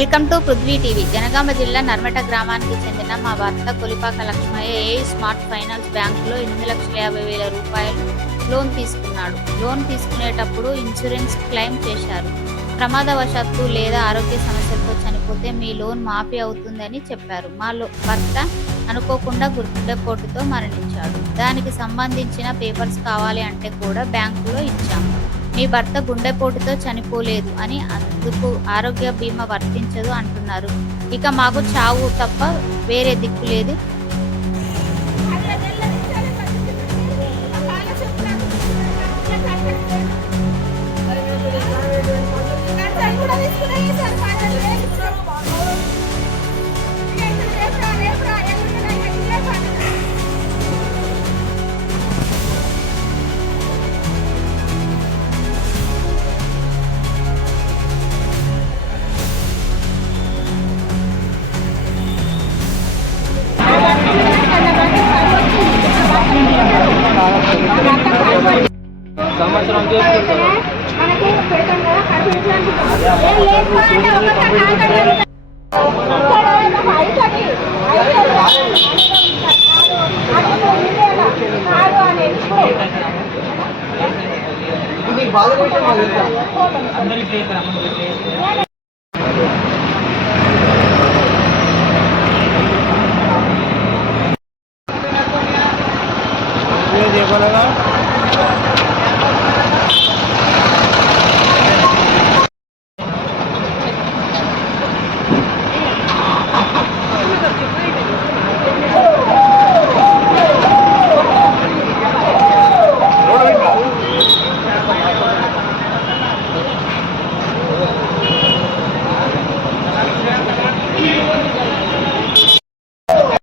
Welcome to Prithvi TV. Janagama జిల్లా నర్మట గ్రామానికి చెందిన మా భర్త కొలిపాక లక్ష్మయ్య ఏ స్మార్ట్ ఫైనాన్స్ బ్యాంకులో 8,50,000 రూపాయలు లోన్ తీసుకున్నాడు. లోన్ తీసుకునేటప్పుడు ఇన్సూరెన్స్ క్లెయిమ్ చేశారు. ప్రమాదవశాత్తు లేదా ఆరోగ్య సమస్యలతో చనిపోతే మీ లోన్ మాఫీ అవుతుందని చెప్పారు. మా భర్త అనుకోకుండా గుండెపోటుతో మరణించాడు. దానికి సంబంధించిన పేపర్స్ కావాలి అంటే కూడా బ్యాంకులో ఇచ్చాము. మీ భర్త గుండెపోటుతో చనిపోలేదు అని, అందుకు ఆరోగ్య బీమా వర్తించదు అంటున్నారు. ఇక మాకు చావు తప్ప వేరే దిక్కు లేదు. సంవత్సరం అందరికీ